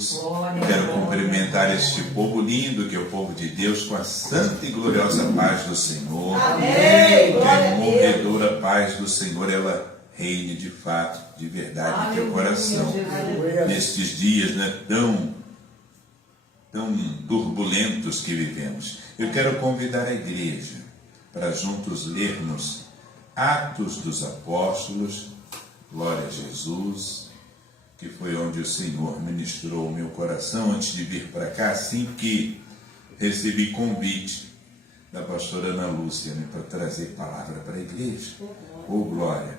Deus. Quero cumprimentar este povo lindo, que é o povo de Deus, com a santa e gloriosa paz do Senhor. Amém. Que a morredora paz do Senhor, ela reine de fato, de verdade, no teu coração. Nestes dias, né, tão turbulentos que vivemos. Eu quero convidar a igreja para juntos lermos Atos dos Apóstolos, glória a Jesus, que foi onde o Senhor ministrou o meu coração antes de vir para cá, assim que recebi convite da pastora Ana Lúcia, né, para trazer palavra para a igreja. Oh, glória!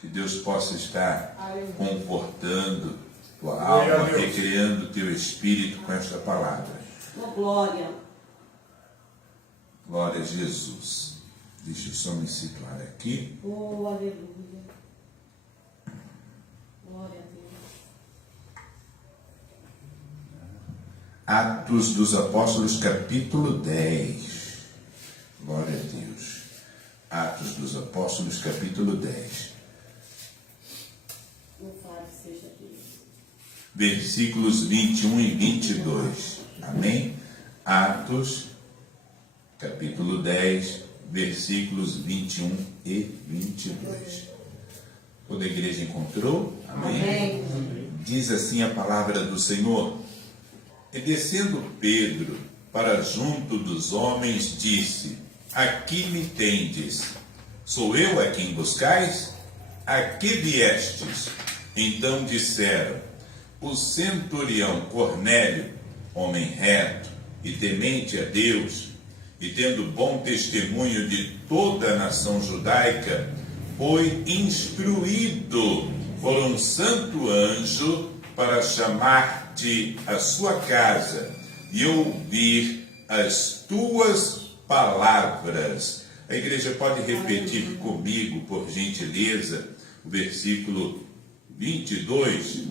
Que Deus possa estar confortando tua alma, recriando teu espírito com esta palavra. Glória! Glória a Jesus. Deixa eu só me situar aqui. Oh, aleluia! Glória a Deus. Atos dos Apóstolos, capítulo 10. Glória a Deus. Atos dos Apóstolos, capítulo 10. Louvado seja Deus. Versículos 21 e 22. Amém? Atos, capítulo 10, versículos 21 e 22. Toda a igreja encontrou? Amém? Amém. Diz assim a palavra do Senhor. E descendo Pedro para junto dos homens, disse: Aqui me tendes. Sou eu a quem buscais? A que viestes? Então disseram: O centurião Cornélio, homem reto e temente a Deus, e tendo bom testemunho de toda a nação judaica, foi instruído por um santo anjo para chamar-te à sua casa e ouvir as tuas palavras. A igreja pode repetir comigo, por gentileza, o versículo 22.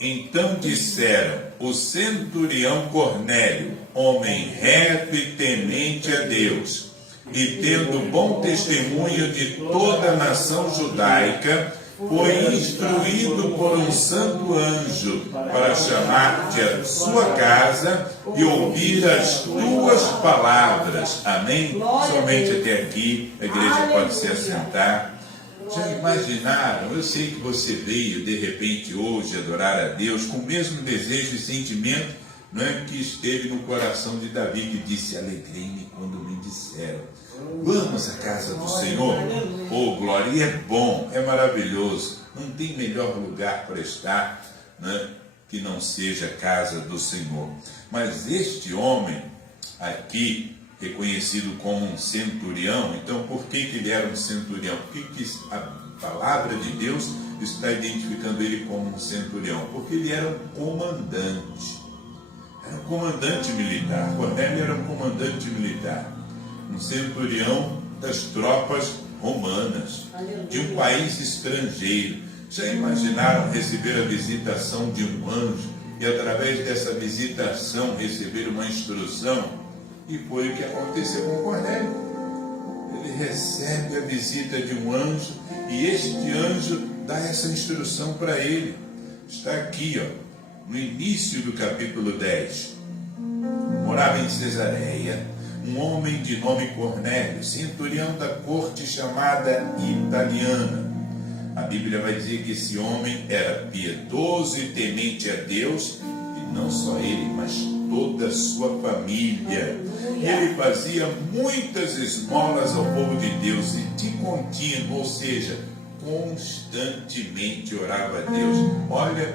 Então disseram: o centurião Cornélio, homem reto e temente a Deus, e tendo bom testemunho de toda a nação judaica, foi instruído por um santo anjo para chamar-te à sua casa e ouvir as tuas palavras. Amém? Somente até aqui a igreja pode se assentar. Já imaginaram? Eu sei que você veio de repente hoje adorar a Deus com o mesmo desejo e sentimento, não é, que esteve no coração de Davi, que disse: alegrei-me quando me disseram, vamos à casa do Senhor. Oh, glória! E é bom, é maravilhoso. Não tem melhor lugar para estar, né, que não seja a casa do Senhor. Mas este homem aqui, reconhecido como um centurião, então por que ele era um centurião? Por que a palavra de Deus está identificando ele como um centurião? Porque ele era um comandante. Era um comandante militar. Cornélio era um comandante militar. Um centurião das tropas romanas, de um país estrangeiro. Já imaginaram receber a visitação de um anjo e através dessa visitação receber uma instrução? E foi o que aconteceu com Cornélio. Ele recebe a visita de um anjo e este anjo dá essa instrução para ele. Está aqui, ó, no início do capítulo 10. Morava em Cesareia um homem de nome Cornélio, centurião da corte chamada italiana. A Bíblia vai dizer que esse homem era piedoso e temente a Deus, e não só ele, mas toda a sua família. Ele fazia muitas esmolas ao povo de Deus e de contínuo, ou seja, constantemente orava a Deus. Olha,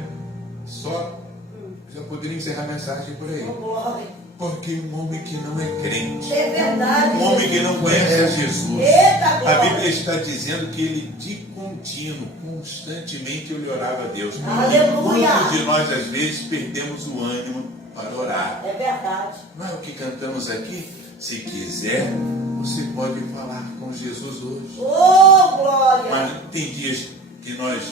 só já poderia encerrar a mensagem por aí. Porque um homem que não é crente, é verdade, um homem que não conhece a Jesus, eita, a Bíblia está dizendo que ele de contínuo, constantemente ele orava a Deus. Aleluia! E muitos de nós às vezes perdemos o ânimo para orar. É verdade. Não é o que cantamos aqui? Se quiser, você pode falar com Jesus hoje. Oh, glória! Mas tem dias que nós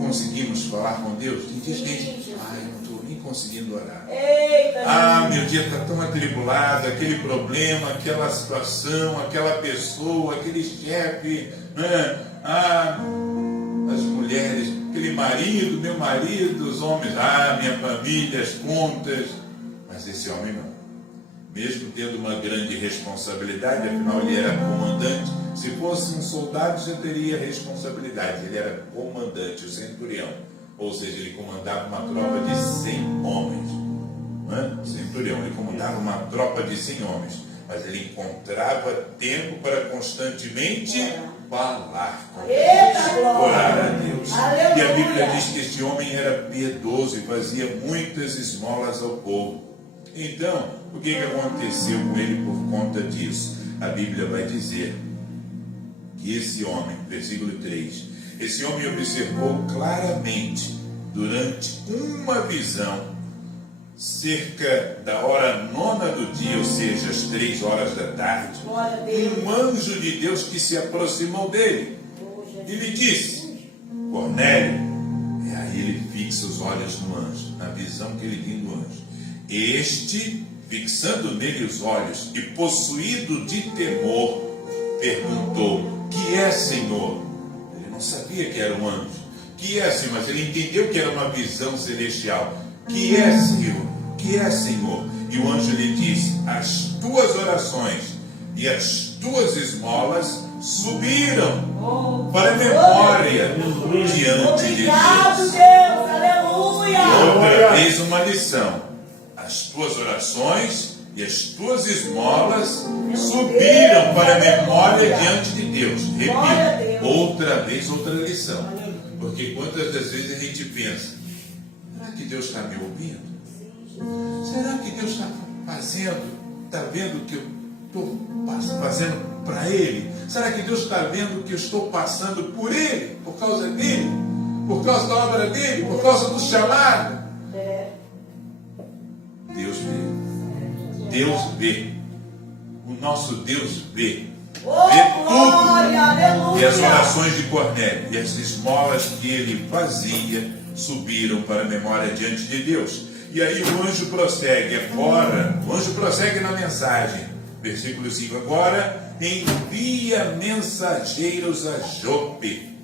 conseguimos falar com Deus, tem dias que a gente, eu não estou nem conseguindo orar. Eita, Meu dia está tão atribulado, aquele problema, aquela situação, aquela pessoa, aquele chefe, né? As mulheres, aquele marido meu marido, os homens, minha família, as contas. Mas esse homem não. Mesmo tendo uma grande responsabilidade, afinal ele era comandante. Se fosse um soldado, já teria responsabilidade. Ele era comandante, o centurião. Ou seja, ele comandava uma tropa de 100 homens. Não é? Centurião, ele comandava uma tropa de 100 homens. Mas ele encontrava tempo para constantemente falar com Deus, orar a Deus. E a Bíblia diz que este homem era piedoso e fazia muitas esmolas ao povo. Então, o que aconteceu com ele por conta disso? A Bíblia vai dizer que esse homem, versículo 3, esse homem observou claramente durante uma visão, cerca da hora 9 do dia, ou seja, às 3 horas da tarde, um anjo de Deus que se aproximou dele e lhe disse: Cornélio. E aí ele fixa os olhos no anjo, na visão que ele viu do anjo. Este, fixando nele os olhos e possuído de temor, perguntou: Que é, Senhor? Ele não sabia que era um anjo. Que é, Senhor? Mas ele entendeu que era uma visão celestial. Que é, Senhor? Que é, Senhor? E o anjo lhe disse: As tuas orações e as tuas esmolas subiram para a memória diante de Deus. Deus, aleluia. Outra vez uma lição: as tuas orações e as tuas esmolas subiram para a memória diante de Deus. Repito, outra vez outra lição. Porque quantas das vezes a gente pensa: será que Deus está me ouvindo? Será que Deus está vendo o que eu estou fazendo para Ele? Será que Deus está vendo que eu estou passando por Ele, por causa dEle, por causa da obra dEle, por causa do chamado? Deus vê. Deus vê. O nosso Deus vê. Vê tudo. E as orações de Cornélio e as esmolas que ele fazia subiram para a memória diante de Deus. E aí o anjo prossegue agora, o anjo prossegue na mensagem, versículo 5, agora envia mensageiros a Jope,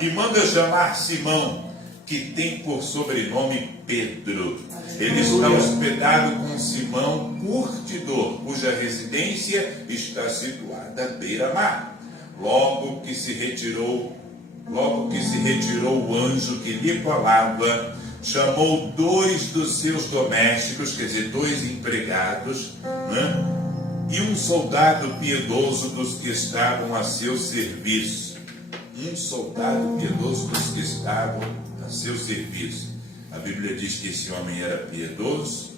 e manda chamar Simão, que tem por sobrenome Pedro. Ele está hospedado com Simão, curtidor, cuja residência está situada à beira-mar. Logo que se retirou o anjo que lhe falava, chamou 2 dos seus domésticos, quer dizer, 2 empregados, né? E um soldado piedoso dos que estavam a seu serviço. Um soldado piedoso dos que estavam a seu serviço. A Bíblia diz que esse homem era piedoso,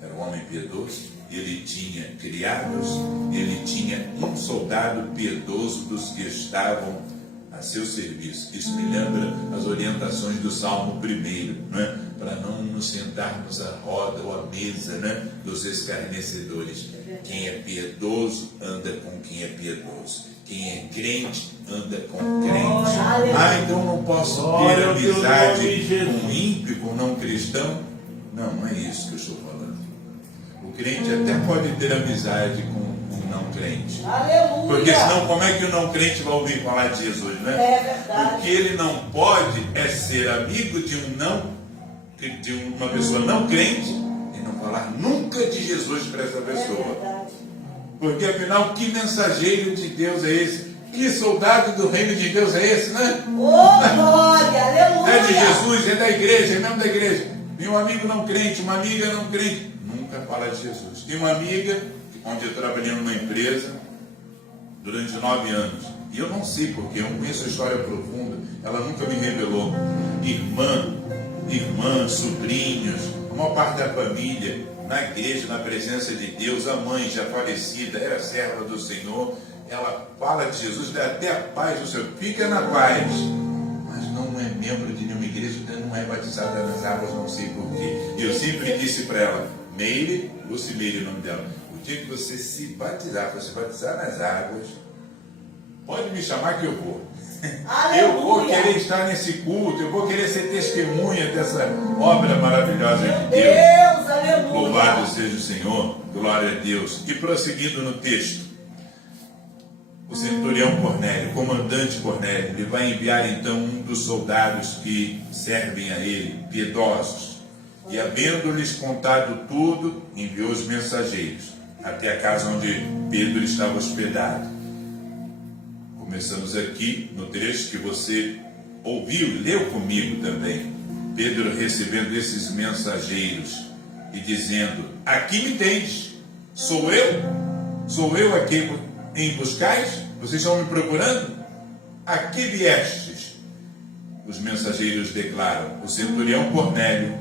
era um homem piedoso, ele tinha criados, ele tinha um soldado piedoso dos que estavam a seu serviço. Isso me lembra as orientações do Salmo 1, né? Para não nos sentarmos à roda ou à mesa, né? Dos escarnecedores. Quem é piedoso anda com quem é piedoso. Quem é crente anda com crente. Então não posso ter amizade com ímpio, com não cristão? Não é isso que eu estou falando. O crente até pode ter amizade com não crente. Aleluia. Porque senão como é que o não crente vai ouvir falar de Jesus, né? É verdade. O que ele não pode é ser amigo de uma pessoa não crente e não falar nunca de Jesus para essa pessoa. É verdade. Porque afinal, que mensageiro de Deus é esse? Que soldado do reino de Deus é esse, né? Glória, aleluia. É de Jesus, é da igreja, é mesmo da igreja. E um amigo não crente, uma amiga não crente, nunca fala de Jesus. Tem uma amiga onde eu trabalhei numa empresa durante 9 anos. E eu não sei porque, eu não conheço a história profunda, ela nunca me revelou. Irmã, sobrinhos, a maior parte da família, na igreja, na presença de Deus, a mãe já falecida, era serva do Senhor, ela fala de Jesus, dá até a paz do Senhor, fica na paz, mas não é membro de nenhuma igreja, não é batizada nas águas, não sei porquê. E eu sempre disse para ela, Lucimeire é o nome dela, o dia que você se batizar nas águas, pode me chamar que eu vou. Aleluia. Eu vou querer estar nesse culto, eu vou querer ser testemunha dessa obra maravilhosa de Deus. Deus, aleluia. Louvado seja o Senhor, glória a Deus. E prosseguindo no texto, o centurião Cornélio, o comandante Cornélio, ele vai enviar então um dos soldados que servem a ele, piedosos. E havendo-lhes contado tudo, enviou os mensageiros até a casa onde Pedro estava hospedado. Começamos aqui no trecho que você ouviu, leu comigo também. Pedro recebendo esses mensageiros e dizendo: aqui me tendes, sou eu aqui em buscais? Vocês estão me procurando? Aqui viestes. Os mensageiros declaram: o centurião Cornélio,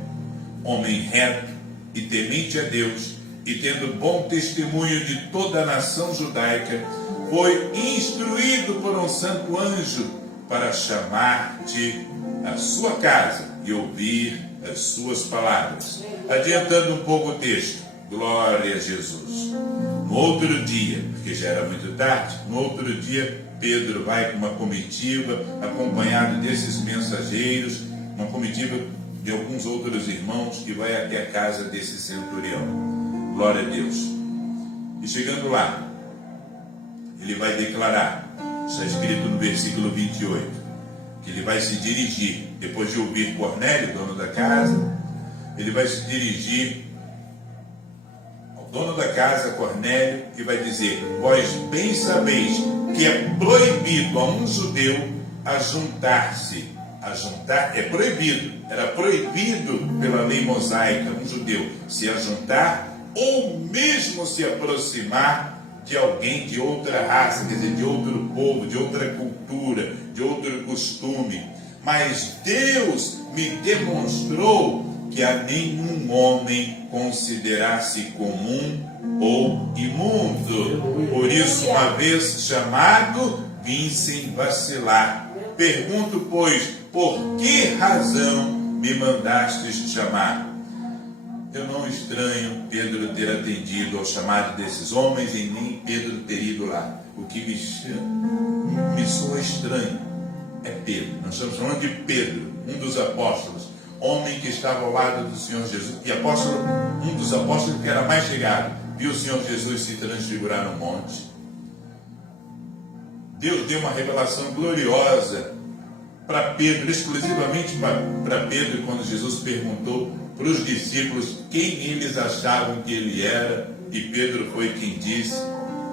homem reto e temente a Deus, e tendo bom testemunho de toda a nação judaica, foi instruído por um santo anjo para chamar-te à sua casa e ouvir as suas palavras. Adiantando um pouco o texto, glória a Jesus. No outro dia, porque já era muito tarde, no outro dia Pedro vai com uma comitiva, acompanhado desses mensageiros, uma comitiva de alguns outros irmãos, e vai até a casa desse centurião. Glória a Deus. E chegando lá, ele vai declarar, está escrito no versículo 28, que ele vai se dirigir, depois de ouvir Cornélio, dono da casa, ele vai se dirigir ao dono da casa, Cornélio, e vai dizer: vós bem sabeis que é proibido a um judeu ajuntar-se. Ajuntar é proibido, era proibido pela lei mosaica um judeu se ajuntar ou mesmo se aproximar de alguém de outra raça, quer dizer, de outro povo, de outra cultura, de outro costume. Mas Deus me demonstrou que a nenhum homem considerasse comum ou imundo. Por isso, uma vez chamado, vim sem vacilar. Pergunto, pois, por que razão me mandastes chamar? Eu não estranho Pedro ter atendido ao chamado desses homens e nem Pedro ter ido lá. O que me soa estranho é Pedro. Nós estamos falando de Pedro, um dos apóstolos, homem que estava ao lado do Senhor Jesus, e apóstolo, um dos apóstolos que era mais chegado, viu o Senhor Jesus se transfigurar no monte. Deus deu uma revelação gloriosa para Pedro, exclusivamente para Pedro, quando Jesus perguntou para os discípulos quem eles achavam que ele era, e Pedro foi quem disse: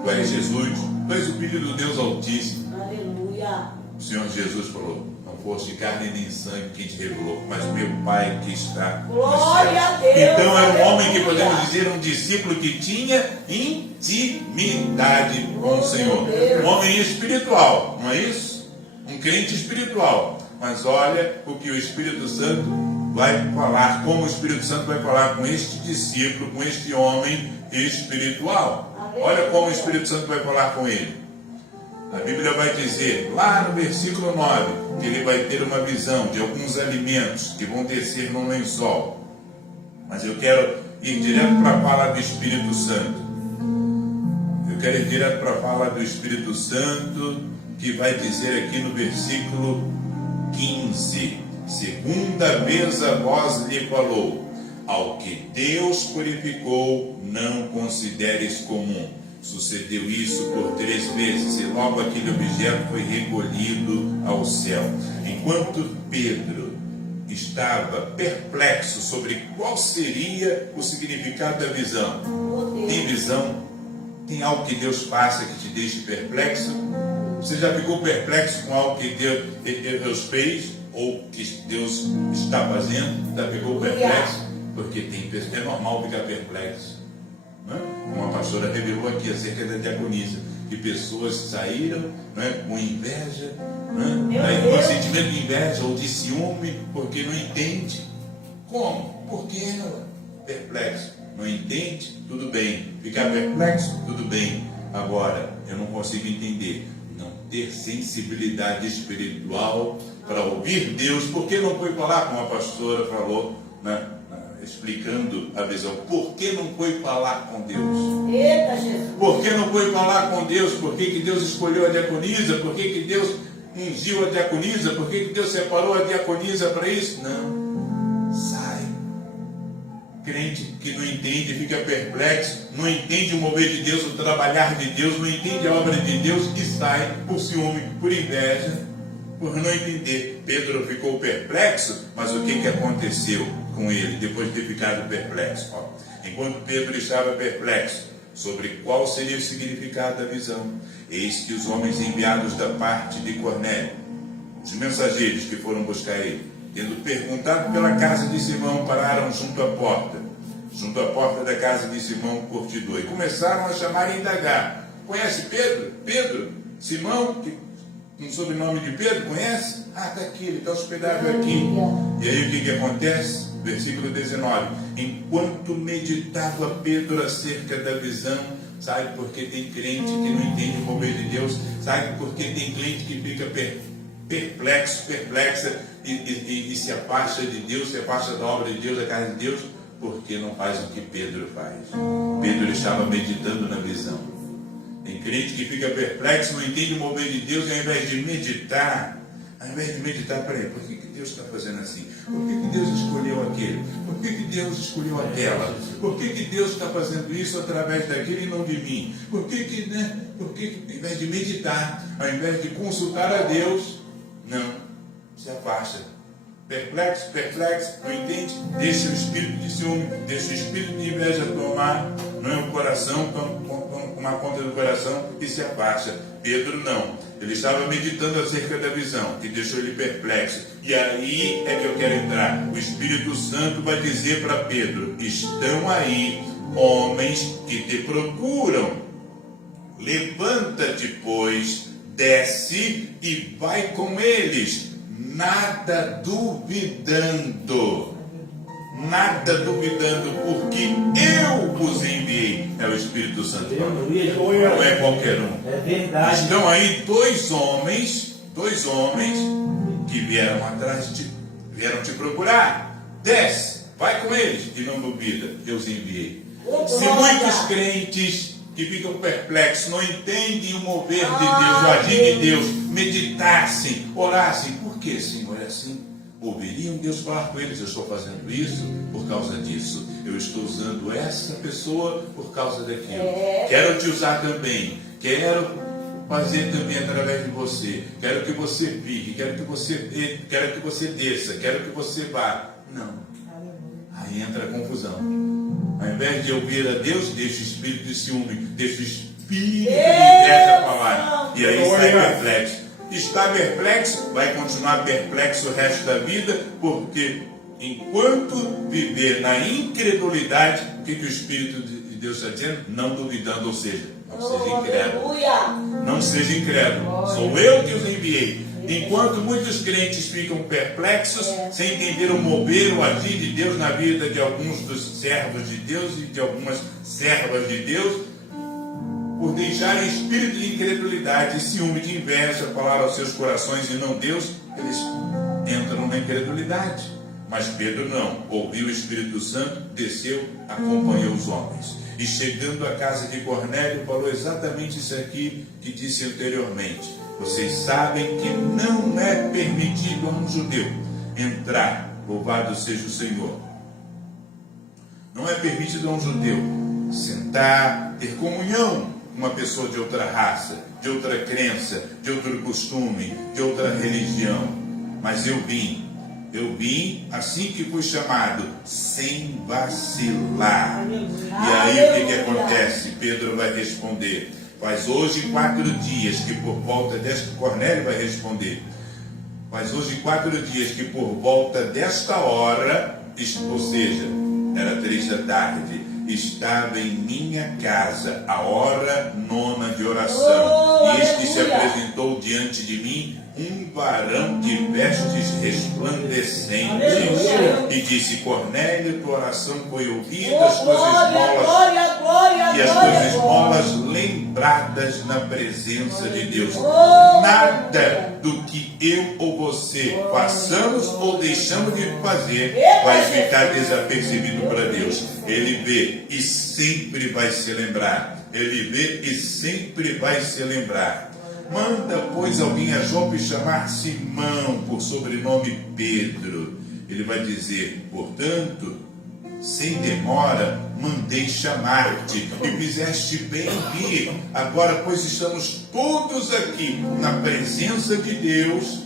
tu és Jesus, tu és o Filho do Deus Altíssimo. Aleluia. O Senhor Jesus falou: não foste carne nem sangue quem te revelou, mas meu Pai que está no céu. Glória a Deus. Então era um homem que Aleluia. podemos dizer um discípulo que tinha intimidade com o Senhor. Um homem espiritual, não é isso? Um crente espiritual. Mas olha o que o Espírito Santo vai falar, como o Espírito Santo vai falar com este discípulo, com este homem espiritual. Olha como o Espírito Santo vai falar com ele. A Bíblia vai dizer, lá no versículo 9, que ele vai ter uma visão de alguns alimentos que vão descer num lençol. Mas eu quero ir direto para a fala do Espírito Santo. Eu quero ir direto para a fala do Espírito Santo, que vai dizer aqui no versículo 15: segunda vez a voz lhe falou: ao que Deus purificou, não consideres comum. Sucedeu isso por 3 vezes, e logo aquele objeto foi recolhido ao céu. Enquanto Pedro estava perplexo sobre qual seria o significado da visão. Tem visão? Tem algo que Deus faça que te deixe perplexo? Você já ficou perplexo com algo que Deus fez, ou que Deus está fazendo? Já ficou perplexo? Porque é normal ficar perplexo. Uma pastora revelou aqui acerca da diaconisa, que pessoas saíram, com inveja, com sentimento de inveja ou de ciúme, porque não entende. Como? Porque ela perplexo. Não entende? Tudo bem. Ficar perplexo? Tudo bem. Agora, eu não consigo entender. Não ter sensibilidade espiritual para ouvir Deus. Por que não foi falar como a pastora falou, explicando a visão? Por que não foi falar com Deus? Eita, Jesus. Por que não foi falar com Deus? Por que Deus escolheu a diaconisa? Por que Deus ungiu a diaconisa? Por que Deus separou a diaconisa para isso? Não. Sai. crente que não entende, fica perplexo, não entende o mover de Deus, o trabalhar de Deus, não entende a obra de Deus e sai por ciúme, por inveja, por não entender. Pedro ficou perplexo, mas o que aconteceu com ele depois de ter ficado perplexo? Enquanto Pedro estava perplexo sobre qual seria o significado da visão, eis que os homens enviados da parte de Cornélio, os mensageiros que foram buscar ele, tendo perguntado pela casa de Simão, pararam junto à porta da casa de Simão, curtidor, e começaram a chamar e indagar: conhece Pedro? Pedro? Simão, um sobrenome de Pedro, conhece? Ah, está aqui, ele está hospedado aqui. E aí o que acontece? Versículo 19: enquanto meditava Pedro acerca da visão, sabe por que tem crente que não entende o mover de Deus? Sabe por que tem crente que fica perplexa e se afasta de Deus, se afasta da obra de Deus, da casa de Deus? Porque não faz o que Pedro faz. Pedro estava meditando na visão. Tem crente que fica perplexo, não entende o mover de Deus, e ao invés de meditar, peraí, por que Deus está fazendo assim? Por que Deus escolheu aquele? Por que Deus escolheu aquela? Por que Deus está fazendo isso através daquele e não de mim? Por que, ao invés de meditar, ao invés de consultar a Deus, não, se afasta. Perplexo, não entende? Deixa o espírito de ciúme, deixa o espírito de inveja tomar, não é o coração, tomar conta do coração e se afasta. Pedro não, ele estava meditando acerca da visão, que deixou ele perplexo. E aí é que eu quero entrar. O Espírito Santo vai dizer para Pedro: estão aí homens que te procuram. Levanta-te, pois, desce e vai com eles, nada duvidando, porque eu os enviei. É o Espírito Santo falando, não é qualquer um. É verdade. Estão aí dois homens que vieram atrás de ti, vieram te procurar. Desce, vai com eles e não duvida, eu os enviei. Se muitos crentes que ficam perplexos, não entendem o mover de Deus, o agir de Deus, meditassem, orassem: por que, Senhor, é assim? Ouviriam Deus falar com eles: eu estou fazendo isso por causa disso, eu estou usando essa pessoa por causa daquilo, quero te usar também, quero fazer também através de você, quero que você fique, quero que você desça, quero que você vá. Não, aí entra a confusão. Ao invés de ouvir a Deus, deixa o espírito de ciúme, deixa o espírito de inveja falar, e aí sai perplexo. Está perplexo, vai continuar perplexo o resto da vida, porque enquanto viver na incredulidade, o que o Espírito de Deus está dizendo? Não duvidando, ou seja, não seja incrédulo. Não seja incrédulo, sou eu que os enviei. Enquanto muitos crentes ficam perplexos, sem entender o mover, o agir de Deus na vida de alguns dos servos de Deus e de algumas servas de Deus, por deixarem espírito de incredulidade e ciúme, de inveja, falar aos seus corações e não Deus, eles entram na incredulidade. Mas Pedro não, ouviu o Espírito Santo, desceu, acompanhou os homens. E chegando à casa de Cornélio, falou exatamente isso aqui que disse anteriormente: vocês sabem que não é permitido a um judeu entrar, louvado seja o Senhor. Não é permitido a um judeu sentar, ter comunhão com uma pessoa de outra raça, de outra crença, de outro costume, de outra religião. Mas eu vim assim que fui chamado, sem vacilar. E aí o que acontece? Pedro vai responder: faz hoje 4 dias que por volta desta... Cornélio vai responder: faz hoje 4 dias que por volta desta hora, ou seja, era 3 da tarde, estava em minha casa a hora 9ª de oração, e eis que se apresentou diante de mim um varão de vestes resplandecentes, e disse: Cornélio, tua oração foi ouvida, as tuas esmolas lembradas na presença de Deus. Nada do que eu ou você façamos ou deixamos de fazer vai ficar desapercebido para Deus. Ele vê e sempre vai se lembrar. Manda, pois, alguém a Jope chamar Simão, por sobrenome Pedro. Ele vai dizer: portanto, sem demora mandei chamar-te, e fizeste bem vir. Agora, pois, estamos todos aqui na presença de Deus,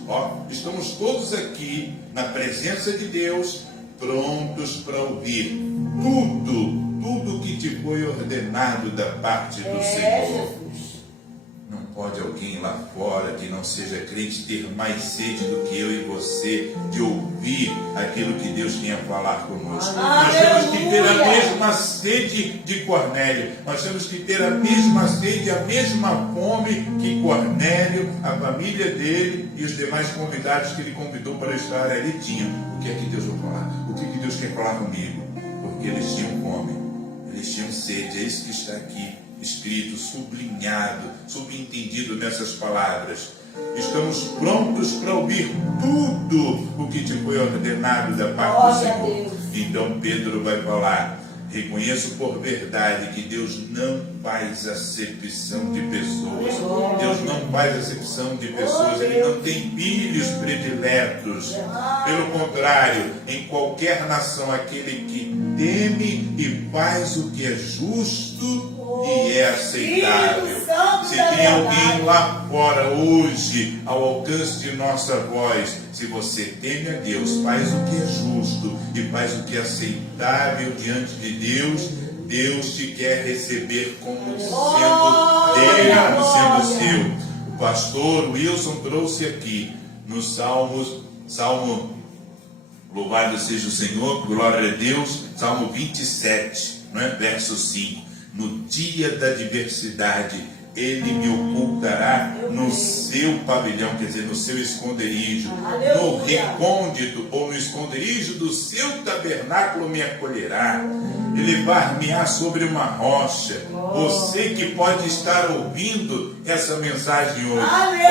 estamos todos aqui na presença de Deus, prontos para ouvir tudo que te foi ordenado da parte do Senhor. Jesus. Não pode alguém lá fora que não seja crente ter mais sede do que eu e você de ouvir aquilo que Deus tem a falar conosco. Nós temos que ter a mesma sede de Cornélio. Nós temos que ter a mesma sede, a mesma fome que Cornélio, a família dele e os demais convidados que ele convidou para estar ali tinham. O que é que Deus vai falar? O que é que Deus quer falar comigo? Porque eles tinham fome, eles tinham sede. É isso que está aqui escrito, sublinhado, subentendido nessas palavras. Estamos prontos para ouvir tudo o que te foi ordenado da parte do Senhor. Então Pedro vai falar: reconheço por verdade que Deus não faz acepção de pessoas. Deus não faz acepção de pessoas. Ele não tem filhos prediletos. Pelo contrário, em qualquer nação, aquele que teme e faz o que é justo e é aceitável. Se tem alguém lá fora hoje, ao alcance de nossa voz, se você teme a Deus, faz o que é justo e faz o que é aceitável diante de Deus, Deus te quer receber como sendo dele, como sendo seu. O pastor Wilson trouxe aqui no Salmo, louvado seja o Senhor, glória a Deus, Salmo 27, verso 5. No dia da adversidade, Ele me ocultará no seu pavilhão, quer dizer, no seu esconderijo. No recôndito ou no esconderijo do seu tabernáculo me acolherá. Elevar-me-á sobre uma rocha. Você que pode estar ouvindo essa mensagem hoje,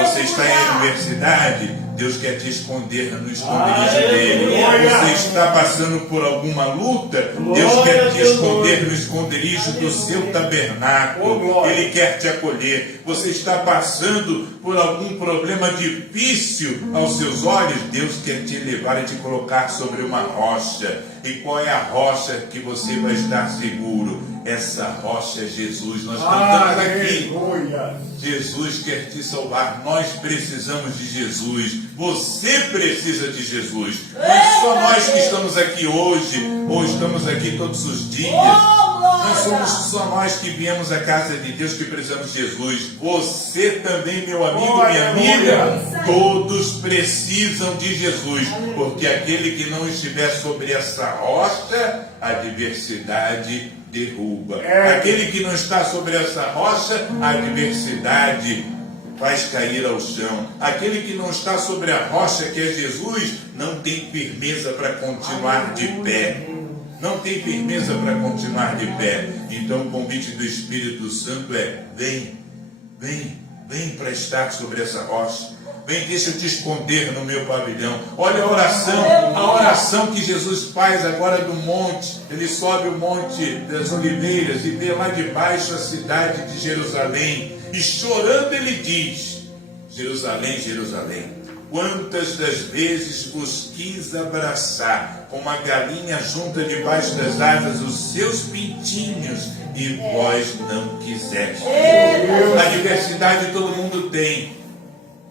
você está em universidade, Deus quer te esconder no esconderijo dele. Você está passando por alguma luta, Deus quer te esconder no esconderijo do seu tabernáculo. Ele quer te acolher. Você está passando por algum problema difícil aos seus olhos, Deus quer te levar e te colocar sobre uma rocha. E qual é a rocha que você vai estar seguro? Essa rocha é Jesus. Nós cantamos aqui. Jesus quer te salvar. Nós precisamos de Jesus. Você precisa de Jesus. Não é só nós que estamos aqui hoje, ou estamos aqui todos os dias. Não somos só nós que viemos à casa de Deus que precisamos de Jesus. Você também, meu amigo, minha amiga, todos precisam de Jesus. Porque aquele que não estiver sobre essa rocha, a adversidade derruba. Aquele que não está sobre essa rocha, a adversidade faz cair ao chão. Aquele que não está sobre a rocha, que é Jesus, não tem firmeza para continuar de pé. Não tem firmeza para continuar de pé. Então o convite do Espírito Santo é: vem para estar sobre essa rocha. Vem, deixa eu te esconder no meu pavilhão. Olha a oração que Jesus faz agora do monte. Ele sobe o monte das oliveiras e vê lá de baixo a cidade de Jerusalém. E chorando ele diz: Jerusalém, Jerusalém, quantas das vezes os quis abraçar, como a galinha junta debaixo das asas os seus pintinhos, e vós não quiseste. A diversidade todo mundo tem,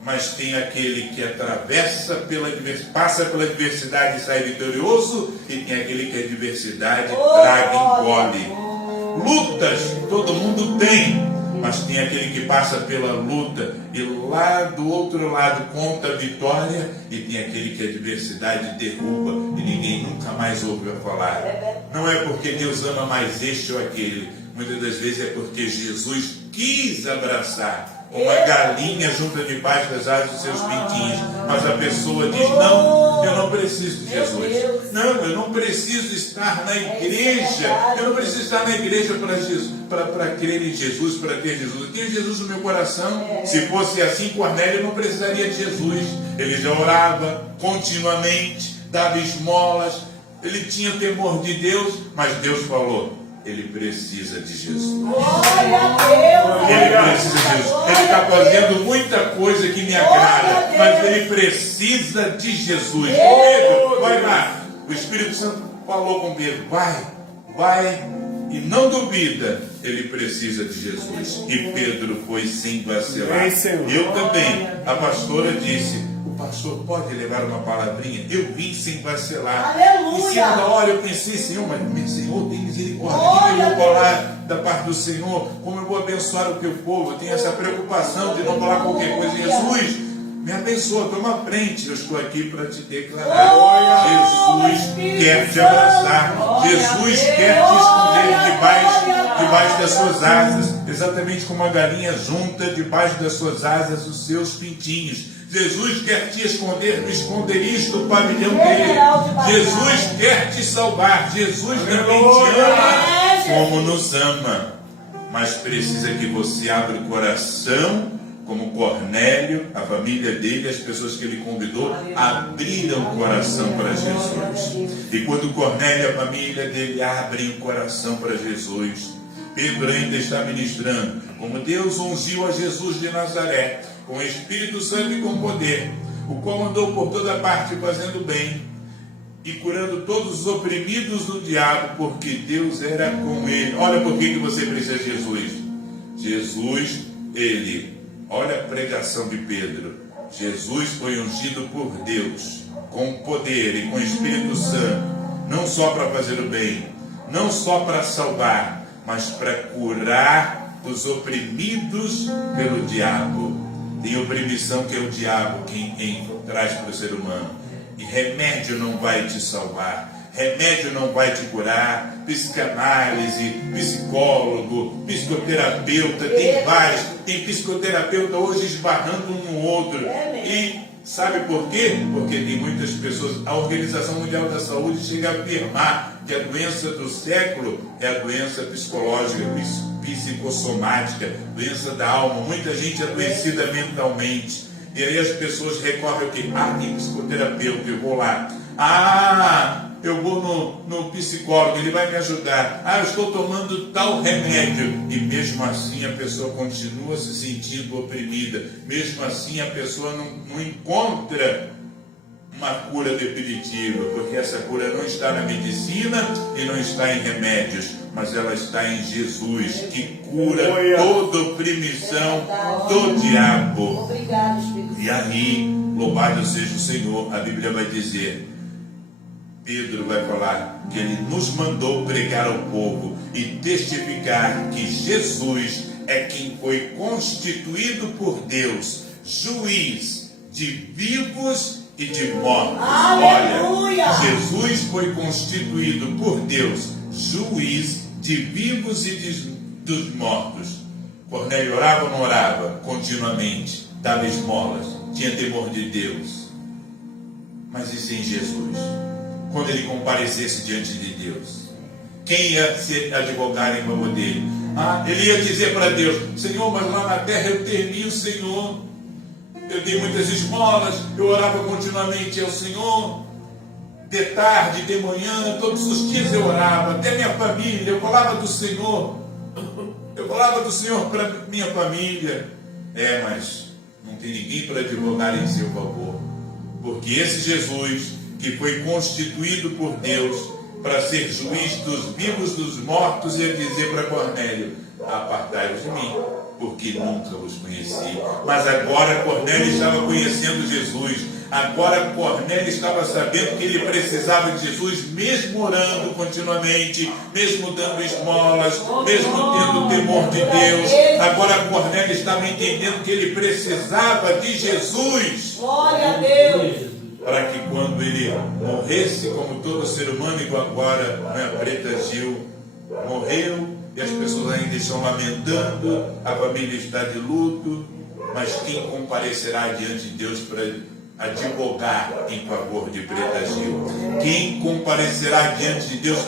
mas tem aquele que passa pela adversidade e sai vitorioso, e tem aquele que a adversidade traga e engole. Lutas todo mundo tem, mas tem aquele que passa pela luta e lá do outro lado conta a vitória, e tem aquele que a adversidade derruba e ninguém nunca mais ouve falar. Não é porque Deus ama mais este ou aquele, muitas das vezes é porque Jesus quis abraçar uma galinha junta debaixo das asas dos seus pintinhos, mas a pessoa diz: não, eu não preciso de Jesus. Não, eu não preciso estar na igreja. Eu não preciso estar na igreja para crer em Jesus, para ter Jesus. Eu tenho Jesus no meu coração. Se fosse assim, Cornélio não precisaria de Jesus. Ele já orava continuamente, dava esmolas, ele tinha temor de Deus, mas Deus falou: ele precisa de Jesus. Ele precisa de Jesus. Ele está fazendo muita coisa que me agrada, mas ele precisa de Jesus. Pedro, vai lá. O Espírito Santo falou com Pedro: vai, e não duvida, ele precisa de Jesus. E Pedro foi sem vacilar. Eu também, a pastora disse: o pastor pode levar uma palavrinha? Eu vim sem vacilar. Aleluia! E certa hora eu pensei: Senhor, mas meu Senhor tem misericórdia. O que eu vou falar da parte do Senhor? Como eu vou abençoar o teu povo? Eu tenho essa preocupação de não falar qualquer coisa. Jesus, me abençoa, toma frente. Eu estou aqui para te declarar: Jesus quer te abraçar. Jesus quer te esconder debaixo das suas asas, exatamente como a galinha junta debaixo das suas asas os seus pintinhos. Jesus quer te esconder no esconderijo do pavilhão dele. Jesus quer te salvar. Jesus também te ama como nos ama. Mas precisa que você abra o coração, como Cornélio, a família dele, as pessoas que ele convidou, abriram o coração para Jesus. E quando Cornélio e a família dele abrem o coração para Jesus, Pedro ainda está ministrando como Deus ungiu a Jesus de Nazaré, com o Espírito Santo e com poder, o qual andou por toda parte fazendo bem e curando todos os oprimidos do diabo, porque Deus era com ele. Olha por que você precisa de Jesus. Jesus, olha a pregação de Pedro. Jesus foi ungido por Deus, com poder e com o Espírito Santo, não só para fazer o bem, não só para salvar, mas para curar os oprimidos pelo diabo. Tem oprimição que é o diabo quem traz para o ser humano. E remédio não vai te salvar, remédio não vai te curar. Psicanálise, psicólogo, psicoterapeuta, tem vários. Tem psicoterapeuta hoje esbarrando um no outro. E sabe por quê? Porque tem muitas pessoas. A Organização Mundial da Saúde chega a afirmar que a doença do século é a doença psicológica, psicossomática, doença da alma. Muita gente adoecida mentalmente. E aí as pessoas recorrem ao quê? Tem psicoterapeuta, eu vou lá. Eu vou no psicólogo, ele vai me ajudar. Eu estou tomando tal remédio. E mesmo assim a pessoa continua se sentindo oprimida. Mesmo assim a pessoa não encontra uma cura definitiva, porque essa cura não está na medicina e não está em remédios, mas ela está em Jesus, que cura toda opressão do diabo. Obrigado, Espírito. E aí, louvado seja o Senhor, a Bíblia vai dizer, Pedro vai falar que ele nos mandou pregar ao povo e testificar que Jesus é quem foi constituído por Deus, juiz de vivos e de mortos. Aleluia! Olha, Jesus foi constituído por Deus, juiz de vivos e dos mortos. Cornélio orava ou não orava? Continuamente, dava esmolas, tinha temor de Deus. Mas e sem Jesus? Quando ele comparecesse diante de Deus, quem ia se advogar em favor dele? Ele ia dizer para Deus: Senhor, mas lá na terra eu temi o Senhor, eu dei muitas esmolas, eu orava continuamente ao Senhor, de tarde, de manhã, todos os dias eu orava, até minha família, eu falava do Senhor para minha família. Mas não tem ninguém para advogar em seu favor, porque esse Jesus, que foi constituído por Deus para ser juiz dos vivos, dos mortos, ia dizer para Cornélio: apartai-vos de mim, porque nunca os conheci. Mas agora Cornélio estava conhecendo Jesus. Agora Cornélio estava sabendo que ele precisava de Jesus, mesmo orando continuamente, mesmo dando esmolas, mesmo tendo o temor de Deus. Agora Cornélio estava entendendo que ele precisava de Jesus. Glória a Deus! Para que quando ele morresse, como todo ser humano, igual agora, a Preta Gil morreu, e as pessoas ainda estão lamentando, a família está de luto, mas quem comparecerá diante de Deus para advogar em favor de Preta Gil? Quem comparecerá diante de Deus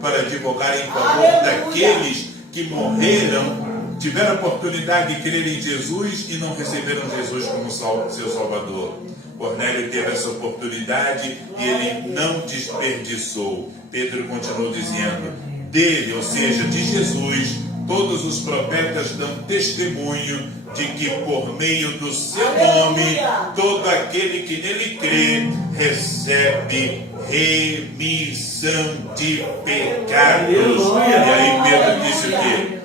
para advogar em favor daqueles que morreram, tiveram a oportunidade de crer em Jesus e não receberam Jesus como seu Salvador? Cornélio teve essa oportunidade e ele não desperdiçou. Pedro continuou dizendo: dele, ou seja, de Jesus, todos os profetas dão testemunho de que por meio do seu nome, todo aquele que nele crê recebe remissão de pecados. E aí Pedro disse o quê?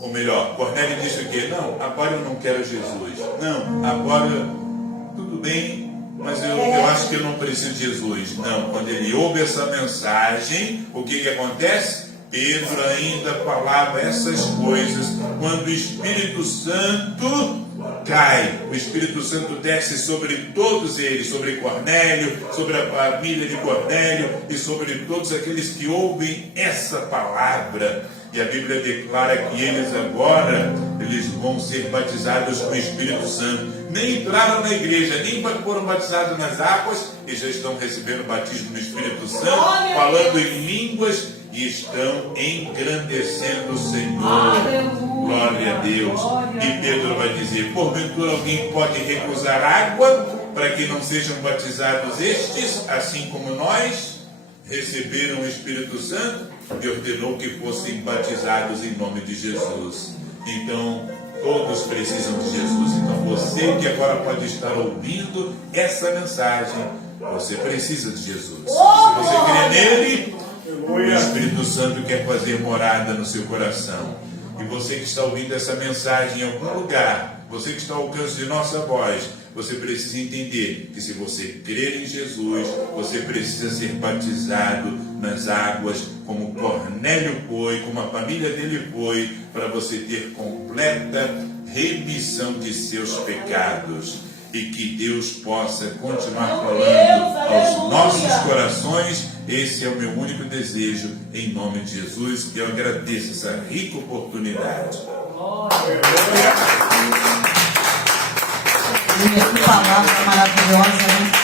Ou melhor, Cornélio disse o quê? Não, agora eu não quero Jesus. Não, agora tudo bem, mas eu acho que eu não preciso de Jesus. Não, quando ele ouve essa mensagem, o que acontece? Pedro ainda falava essas coisas quando o Espírito Santo cai. O Espírito Santo desce sobre todos eles, sobre Cornélio, sobre a família de Cornélio e sobre todos aqueles que ouvem essa palavra. E a Bíblia declara que eles agora, eles vão ser batizados com o Espírito Santo. Nem entraram na igreja, nem foram batizados nas águas e já estão recebendo o batismo no Espírito Santo, falando em línguas e estão engrandecendo o Senhor. Glória a Deus. E Pedro vai dizer: porventura alguém pode recusar água para que não sejam batizados estes, assim como nós? Receberam o Espírito Santo e ordenou que fossem batizados em nome de Jesus. Então, todos precisam de Jesus. Então, você que agora pode estar ouvindo essa mensagem, você precisa de Jesus. Se você crê nele, o Espírito Santo quer fazer morada no seu coração. E você que está ouvindo essa mensagem em algum lugar, você que está ao alcance de nossa voz, você precisa entender que se você crer em Jesus, você precisa ser batizado nas águas, como Cornélio foi, como a família dele foi, para você ter completa remissão de seus pecados. E que Deus possa continuar falando aos nossos corações. Esse é o meu único desejo, em nome de Jesus. Eu agradeço essa rica oportunidade. Que palavra maravilhosa, né?